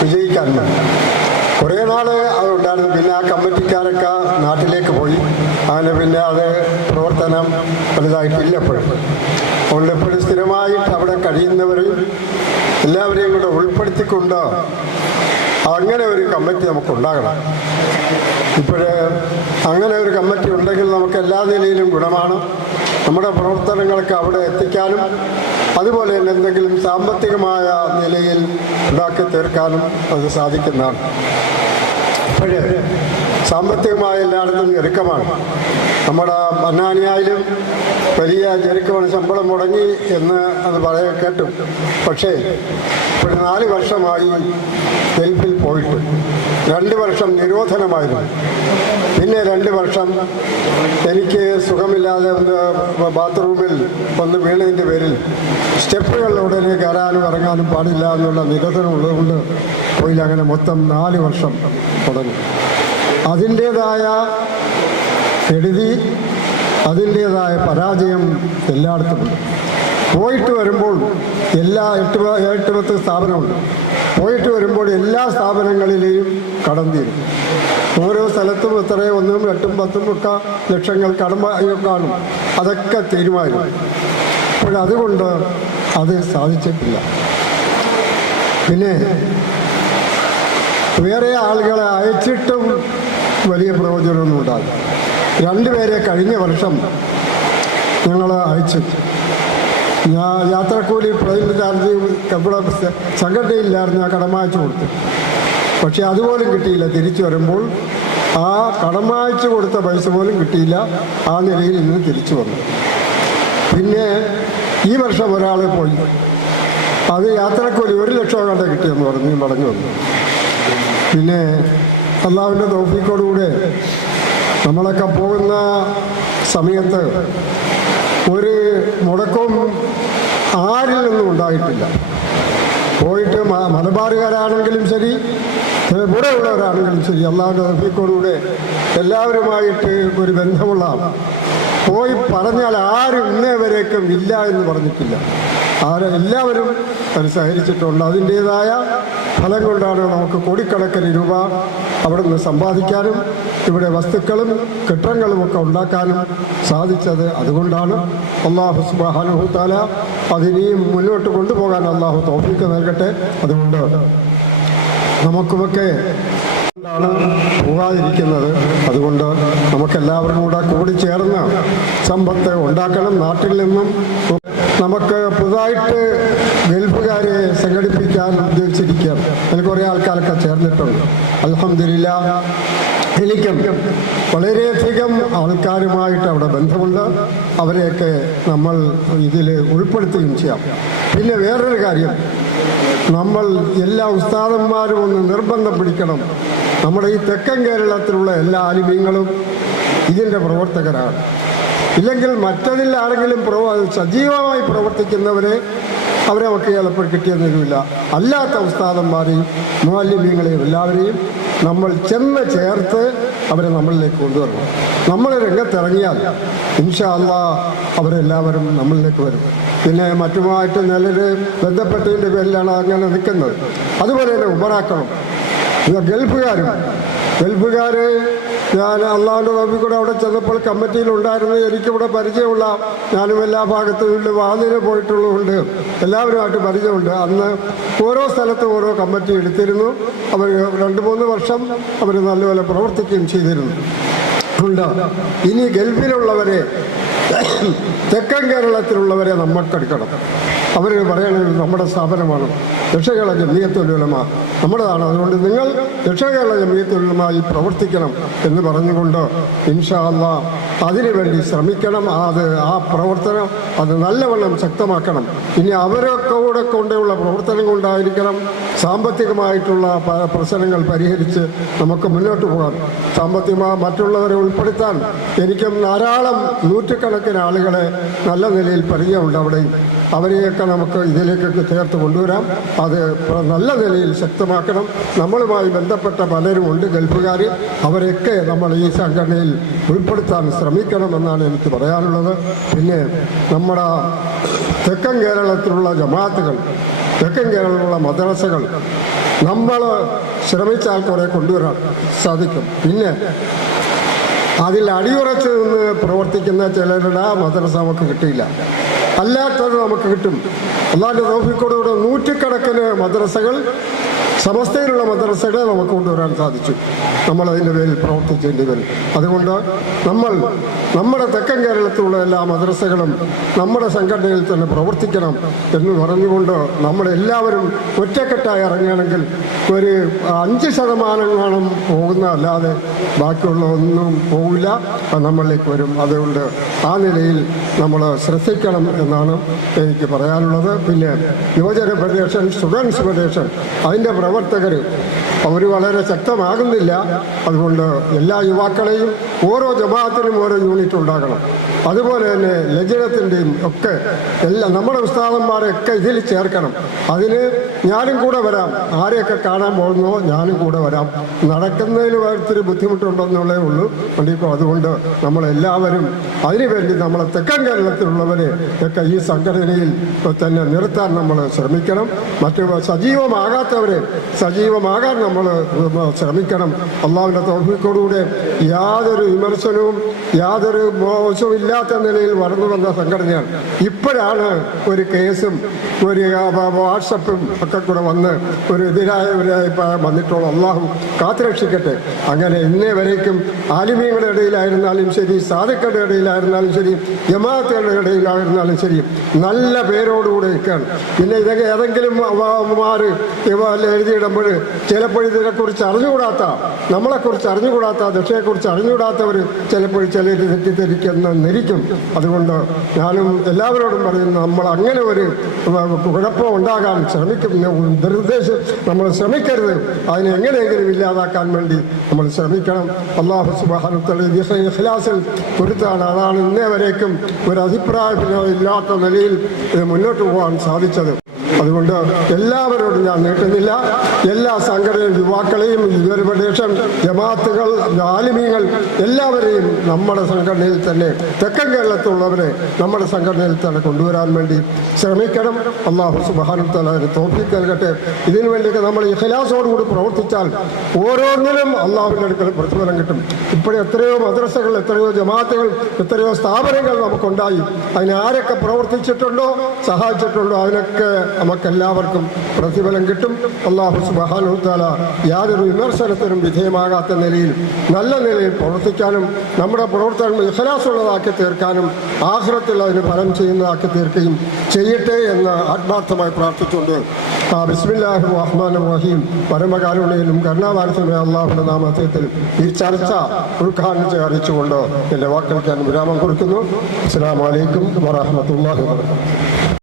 വിജയിക്കാൻ കുറേ നാൾ അതുണ്ടായിരുന്നു. പിന്നെ ആ കമ്മിറ്റിക്കാരൊക്കെ നാട്ടിലേക്ക് പോയി. അങ്ങനെ പിന്നെ അത് പ്രവർത്തനം വലുതായിട്ടില്ല എപ്പോഴും അതുകൊണ്ട് എപ്പോഴും സ്ഥിരമായിട്ട് അവിടെ കഴിയുന്നവരിൽ എല്ലാവരെയും കൂടെ ഉൾപ്പെടുത്തിക്കൊണ്ട് അങ്ങനെ ഒരു കമ്മിറ്റി നമുക്ക് ഉണ്ടാകണം. ഇപ്പോഴേ അങ്ങനെ ഒരു കമ്മിറ്റി ഉണ്ടെങ്കിൽ നമുക്ക് എല്ലാ നിലയിലും ഗുണമാണ്. നമ്മുടെ പ്രവർത്തനങ്ങൾക്ക് അവിടെ എത്തിക്കാനും അതുപോലെ തന്നെ എന്തെങ്കിലും സാമ്പത്തികമായ നിലയിൽ ഉണ്ടാക്കി തീർക്കാനും അത് സാധിക്കുന്നതാണ്. ഇപ്പോഴേ സാമ്പത്തികമായ എല്ലായിടത്തും ഞെരുക്കമാണ്. നമ്മുടെ മന്നാനിയായാലും വലിയ ഞെരുക്കമാണ്. ശമ്പളം മുടങ്ങി എന്ന് അത് പറയാൻ കേട്ടു. പക്ഷേ ഇപ്പോൾ നാല് വർഷമായി ഗൾഫിൽ പോയിട്ട് രണ്ട് വർഷം നിരോധനമായിരുന്നു. പിന്നെ രണ്ട് വർഷം എനിക്ക് സുഖമില്ലാതെ ഒന്ന് ബാത്റൂമിൽ ഒന്ന് വീണതിന്റെ പേരിൽ സ്റ്റെപ്പുകളിൽ ഉടനെ കയറാനും ഇറങ്ങാനും പാടില്ല എന്നുള്ള നിരോധനം ഉള്ളതുകൊണ്ട് പോയി അങ്ങനെ മൊത്തം നാല് വർഷം തുടങ്ങി. അതിന്റേതായ കെടുതി അതിന്റേതായ പരാജയം എല്ലായിടത്തും പോയിട്ട് വരുമ്പോൾ എല്ലാ എട്ട് എട്ട് പത്ത് സ്ഥാപനമുണ്ട്. പോയിട്ട് വരുമ്പോൾ എല്ലാ സ്ഥാപനങ്ങളിലെയും കടം തീരും ഓരോ സ്ഥലത്തും എത്രയോ ഒന്നും എട്ടും പത്തും ഒക്കെ ലക്ഷങ്ങൾ കടം കാണും. അതൊക്കെ തീരുമാനിക്കും അപ്പോഴതുകൊണ്ട് അത് സാധിച്ചിട്ടില്ല. പിന്നെ വേറെ ആളുകളെ അയച്ചിട്ടും വലിയ പ്രയോജനമൊന്നും ഉണ്ടാകും രണ്ടുപേരെ കഴിഞ്ഞ വർഷം ഞങ്ങൾ അയച്ചു ഞാൻ യാത്രക്കൂലി പ്രതിനിധി ചാർജ് ഇവിടെ സംഘടനയില്ലായിരുന്നു ഞാൻ കടമായച്ചു കൊടുത്തു. പക്ഷെ അതുപോലും കിട്ടിയില്ല. തിരിച്ചു വരുമ്പോൾ ആ കടമായച്ചു കൊടുത്ത പൈസ പോലും കിട്ടിയില്ല. ആ നിലയിൽ ഇന്ന് തിരിച്ചു വന്നു. പിന്നെ ഈ വർഷം ഒരാളെ പോയി. അത് യാത്രക്കൂലി ഒരു ലക്ഷം കണ്ട കിട്ടിയെന്ന് പറഞ്ഞ് മടങ്ങി വന്നു. പിന്നെ അള്ളാവിന്റെ തോഫിക്കോടുകൂടെ നമ്മളൊക്കെ പോകുന്ന സമയത്ത് ഒരു മുടക്കവും ആരിൽ നിന്നും ഉണ്ടായിട്ടില്ല. പോയിട്ട് മലബാറുകാരാണെങ്കിലും ശരി ഇവിടെ ഉള്ളവരാണെങ്കിലും ശരി അള്ളാഹുന്റെ തോഫിക്കോടുകൂടെ എല്ലാവരുമായിട്ട് ഒരു ബന്ധമുള്ള പോയി പറഞ്ഞാൽ ആരും ഇന്നേ വരേക്കും ഇല്ല എന്ന് പറഞ്ഞിട്ടില്ല. ആരും എല്ലാവരും അത് സഹരിച്ചിട്ടുണ്ട് അതിന്റേതായ ഫലം കൊണ്ടാണ് നമുക്ക് കോടിക്കണക്കിന് രൂപ അവിടെ നിന്ന് സമ്പാദിക്കാനും ഇവിടെ വസ്തുക്കളും കെട്ടിടങ്ങളും ഒക്കെ ഉണ്ടാക്കാനും സാധിച്ചത്. അതുകൊണ്ടാണ് അള്ളാഹു സുബാനുഹു താല അതിനെയും മുന്നോട്ട് കൊണ്ടുപോകാൻ അള്ളാഹു തോഫിക്ക് നൽകട്ടെ. അതുകൊണ്ട് നമുക്കുമൊക്കെ പോകാതിരിക്കുന്നത്. അതുകൊണ്ട് നമുക്കെല്ലാവരും കൂടെ കൂടി ചേർന്ന് സമ്പത്ത് ഉണ്ടാക്കണം. നാട്ടിൽ നിന്നും നമുക്ക് പുതുതായിട്ട് ഗൾഫുകാരെ സംഘടിപ്പിക്കാൻ അതിൽ കുറേ ആൾക്കാരൊക്കെ ചേർന്നിട്ടുണ്ട്. അലഹമില്ല എനിക്കും വളരെയധികം ആൾക്കാരുമായിട്ട് അവിടെ ബന്ധമുണ്ട്. അവരെയൊക്കെ നമ്മൾ ഇതിൽ ഉൾപ്പെടുത്തുകയും ചെയ്യാം. പിന്നെ വേറൊരു കാര്യം നമ്മൾ എല്ലാ ഉസ്താദന്മാരും ഒന്ന് നിർബന്ധം പിടിക്കണം. നമ്മുടെ ഈ തെക്കൻ കേരളത്തിലുള്ള എല്ലാ ആലിമ്യങ്ങളും ഇതിന്റെ പ്രവർത്തകരാണ്. ഇല്ലെങ്കിൽ മറ്റതിൽ ആരെങ്കിലും പ്രവ സജീവമായി പ്രവർത്തിക്കുന്നവരെ അവരെ ഒക്കെ ചിലപ്പോൾ കിട്ടിയെന്നില്ല അല്ലാത്ത ഉസ്താദന്മാരെയും മാലിന്യങ്ങളെയും എല്ലാവരെയും നമ്മൾ ചെന്ന് ചേർത്ത് അവരെ നമ്മളിലേക്ക് കൊണ്ടുവരണം. നമ്മൾ രംഗത്തിറങ്ങിയാൽ ഇൻഷാ അള്ളാ അവരെല്ലാവരും നമ്മളിലേക്ക് വരും. പിന്നെ മറ്റുമായിട്ട് നല്ലൊരു ബന്ധപ്പെട്ടതിന്റെ പേരിലാണ് അങ്ങനെ നിൽക്കുന്നത്. അതുപോലെ തന്നെ ഉപരാക്കണം ഗൾഫുകാരും ഗൾഫുകാർ ഞാൻ അള്ളാഹുന്റെ നോക്കി കൂടെ അവിടെ ചെന്നപ്പോൾ കമ്മിറ്റിയിൽ ഉണ്ടായിരുന്നു. എനിക്കിവിടെ പരിചയമുള്ള ഞാനും എല്ലാ ഭാഗത്തും വാതിന് പോയിട്ടുള്ളതുകൊണ്ട് എല്ലാവരുമായിട്ട് പരിചയമുണ്ട്. അന്ന് ഓരോ സ്ഥലത്തും ഓരോ കമ്മിറ്റി എടുത്തിരുന്നു. അവർ രണ്ട് മൂന്ന് വർഷം അവർ നല്ലപോലെ പ്രവർത്തിക്കുകയും ചെയ്തിരുന്നു. ഇനി ഗൾഫിലുള്ളവരെ തെക്കൻ കേരളത്തിലുള്ളവരെ നമുക്കെടുക്കണം അവർ പറയണത് നമ്മുടെ സ്ഥാപനമാണ്. രക്ഷകേരള ജമീയത്തുലമ നമ്മുടേതാണ്. അതുകൊണ്ട് നിങ്ങൾ രക്ഷകേരള ജമീയത്തൊഴിലുമായി പ്രവർത്തിക്കണം എന്ന് പറഞ്ഞുകൊണ്ട് ഇൻഷാല്ല അതിനുവേണ്ടി ശ്രമിക്കണം. അത് ആ പ്രവർത്തനം അത് നല്ലവണ്ണം ശക്തമാക്കണം. ഇനി അവരൊക്കെ കൂടെ കൊണ്ടുള്ള പ്രവർത്തനം കൊണ്ടായിരിക്കണം സാമ്പത്തികമായിട്ടുള്ള പ്രശ്നങ്ങൾ പരിഹരിച്ച് നമുക്ക് മുന്നോട്ട് പോകാം. സാമ്പത്തികമായി മറ്റുള്ളവരെ ഉൾപ്പെടുത്താൻ എനിക്കും ധാരാളം നൂറ്റുകണക്കിന് ആളുകളെ നല്ല നിലയിൽ പരിചയമുണ്ട് അവിടെയും അവരെയൊക്കെ നമുക്ക് ഇതിലേക്കൊക്കെ ചേർത്ത് കൊണ്ടുവരാം. അത് നല്ല നിലയിൽ ശക്തമാക്കണം. നമ്മളുമായി ബന്ധപ്പെട്ട പലരും ഉണ്ട് ഗൾഫുകാർ അവരെയൊക്കെ നമ്മൾ ഈ സംഘടനയിൽ ഉൾപ്പെടുത്താൻ ശ്രമിക്കണമെന്നാണ് എനിക്ക് പറയാനുള്ളത്. പിന്നെ നമ്മുടെ തെക്കൻ കേരളത്തിലുള്ള ജമാഅത്തുകൾ തെക്കൻ കേരളത്തിലുള്ള മദ്രസകൾ നമ്മൾ ശ്രമിച്ചാൽ കുറേ കൊണ്ടുവരാൻ സാധിക്കും. പിന്നെ അതിൽ അടിയുറച്ച് നിന്ന് പ്രവർത്തിക്കുന്ന ചിലരുടെ മദ്രസ നമുക്ക് കിട്ടിയില്ല. അല്ലാത്തത് നമുക്ക് കിട്ടും. അല്ലാണ്ട് റോഫിക്കോടുകൂടെ നൂറ്റിക്കണക്കിന് മദ്രസകൾ സമസ്തയിലുള്ള മദ്രസകളെ നമുക്ക് കൊണ്ടുവരാൻ സാധിച്ചു. നമ്മൾ അതിന്റെ പേരിൽ പ്രവർത്തിക്കേണ്ടി വരും. അതുകൊണ്ട് നമ്മൾ നമ്മുടെ തെക്കൻ കേരളത്തിലുള്ള എല്ലാ മദ്രസകളും നമ്മുടെ സംഘടനയിൽ തന്നെ പ്രവർത്തിക്കണം എന്ന് പറഞ്ഞുകൊണ്ട് നമ്മളെല്ലാവരും ഒറ്റക്കെട്ടായി ഇറങ്ങുകയാണെങ്കിൽ ഒരു അഞ്ച് ശതമാനങ്ങളും പോകുന്ന അല്ലാതെ ബാക്കിയുള്ള ഒന്നും പോകില്ല നമ്മളിലേക്ക് വരും. അതുകൊണ്ട് ആ നിലയിൽ നമ്മൾ ശ്രദ്ധിക്കണം എന്നാണ് എനിക്ക് പറയാനുള്ളത്. പിന്നെ യുവജന ഫെഡറേഷൻ സ്റ്റുഡൻസ് ഫെഡറേഷൻ അതിന്റെ പ്രവർത്തകർ അവർ വളരെ ശക്തമാകുന്നില്ല. അതുകൊണ്ട് എല്ലാ യുവാക്കളെയും ഓരോ ജമാഅത്തിനും ഓരോ യൂണിറ്റ് ഉണ്ടാകണം. അതുപോലെ തന്നെ ലജനത്തിന്റെയും ഒക്കെ എല്ലാം നമ്മുടെ ഉസ്താദന്മാരെയൊക്കെ ഇതിൽ ചേർക്കണം. അതിന് ഞാനും കൂടെ വരാം. ആരെയൊക്കെ കാണാൻ പോകുന്നോ ഞാനും കൂടെ വരാം. നടക്കുന്നതിൽ ഒത്തിരി ബുദ്ധിമുട്ടുണ്ടെന്നുള്ളേ ഉള്ളൂ. പണ്ടിപ്പോൾ അതുകൊണ്ട് നമ്മളെല്ലാവരും അതിനുവേണ്ടി നമ്മളെ തെക്കൻ കേരളത്തിലുള്ളവരെ ഒക്കെ ഈ സംഘടനയിൽ തന്നെ നിർത്താൻ നമ്മൾ ശ്രമിക്കണം. മറ്റു സജീവമാകാത്തവരെ സജീവമാകാൻ നമ്മൾ ശ്രമിക്കണം. അള്ളാഹുവിന്റെ തോഫിക്കോടുകൂടെ യാതൊരു വിമർശനവും യാതൊരു മോശവും ഇല്ലാത്ത നിലയിൽ വളർന്നു വന്ന സംഘടനയാണ്. ഇപ്പോഴാണ് ഒരു കേസും ഒരു വാട്സപ്പും ഒക്കെ കൂടെ വന്ന് ഒരു എതിരായവരായി വന്നിട്ടുള്ള അള്ളാഹു കാത്തുരക്ഷിക്കട്ടെ. അങ്ങനെ ഇന്നേ വരേക്കും ആലിമീങ്ങളുടെ ഇടയിലായിരുന്നാലും ശരി സാധുക്കളുടെ ഇടയിലായിരുന്നാലും ശരി ജമാഅത്തുകളുടെ ഇടയിലായിരുന്നാലും ശരി നല്ല പേരോടുകൂടെ നിൽക്കുകയാണ് പിന്നെ ഇതൊക്കെ ഏതെങ്കിലും മാര് എഴുതിയിടുമ്പോൾ ചിലപ്പോൾ ഇതിനെക്കുറിച്ച് അറിഞ്ഞുകൂടാത്ത നമ്മളെക്കുറിച്ച് അറിഞ്ഞുകൂടാത്ത ദക്ഷയെക്കുറിച്ച് അറിഞ്ഞുകൂടാത്തവർ ചിലപ്പോൾ ചിലർ തെറ്റിദ്ധരിക്കുന്നിരിക്കും അതുകൊണ്ട് ഞാനും എല്ലാവരോടും പറയുന്നു നമ്മൾ അങ്ങനെ ഒരു കുഴപ്പം ഉണ്ടാകാൻ ശ്രമിക്കും. നിർദ്ദേശം നമ്മൾ ശ്രമിക്കരുത്. അതിനെ എങ്ങനെയെങ്കിലും ഇല്ലാതാക്കാൻ വേണ്ടി നമ്മൾ ശ്രമിക്കണം. അള്ളാഹു സുബാനുത്തല ഇഖ്ലാസിൽ പൊരുത്താണ് അതാണ് ഇന്നേ വരേക്കും ഒരു അഭിപ്രായമില്ലാത്ത നിലയിൽ മുന്നോട്ട് പോകാൻ സാധിച്ചത്. അതുകൊണ്ട് എല്ലാവരോടും ഞാൻ നീട്ടുന്നില്ല. എല്ലാ സംഘടനയും യുവാക്കളെയും യുവ ജമാത്തുകൾ ആലിമീങ്ങൾ എല്ലാവരെയും നമ്മുടെ സംഘടനയിൽ തന്നെ തെക്കൻ കേരളത്തിലുള്ളവരെ നമ്മുടെ സംഘടനയിൽ തന്നെ കൊണ്ടുവരാൻ വേണ്ടി ശ്രമിക്കണം. അള്ളാഹു സുബാനുത്തല തോപ്പിക്ക് നൽകട്ടെ. ഇതിനു വേണ്ടിയൊക്കെ നമ്മൾ ഇഖലാസോടുകൂടി പ്രവർത്തിച്ചാൽ ഓരോന്നിനും അള്ളാഹുവിന്റെ അടുക്കൽ പ്രതിഫലം കിട്ടും. ഇപ്പോഴും എത്രയോ മദ്രസകൾ എത്രയോ ജമാത്തുകൾ എത്രയോ സ്ഥാപനങ്ങൾ നമുക്കുണ്ടായി. അതിനാരൊക്കെ പ്രവർത്തിച്ചിട്ടുണ്ടോ സഹായിച്ചിട്ടുണ്ടോ അതിനൊക്കെ നമുക്കെല്ലാവർക്കും പ്രതിഫലം കിട്ടും. അള്ളാഹു സുബാനുത്താല യാതൊരു വിമർശനത്തിനും വിധേയമാകാത്ത നിലയിൽ നല്ല നിലയിൽ പ്രവർത്തിക്കാനും നമ്മുടെ പ്രവർത്തനം ഇഹലാസുള്ളതാക്കി തീർക്കാനും ആഹ്റത്തിൽ അതിന് ഫലം ചെയ്യുന്നതാക്കി തീർക്കുകയും ചെയ്യട്ടെ എന്ന് ആത്മാർത്ഥമായി പ്രാർത്ഥിച്ചുകൊണ്ട്. ആ ബിസ്മില്ലാഹു റഹ്മാൻ റഹീം. പരമകാരുണ്യയിലും കരുണാവാരത്തിലും അള്ളാഹുന്റെ നാമത്തിൽ ഈ ചർച്ച ഉദ്ഘാടനം അറിയിച്ചുകൊണ്ട് എന്റെ വാക്കുകൾക്ക് ഞാൻ വിരാമം കൊടുക്കുന്നു. അസ്സാം വലൈക്കും വറഹമത്തല്ലാഹി വാബർക്കാത്തു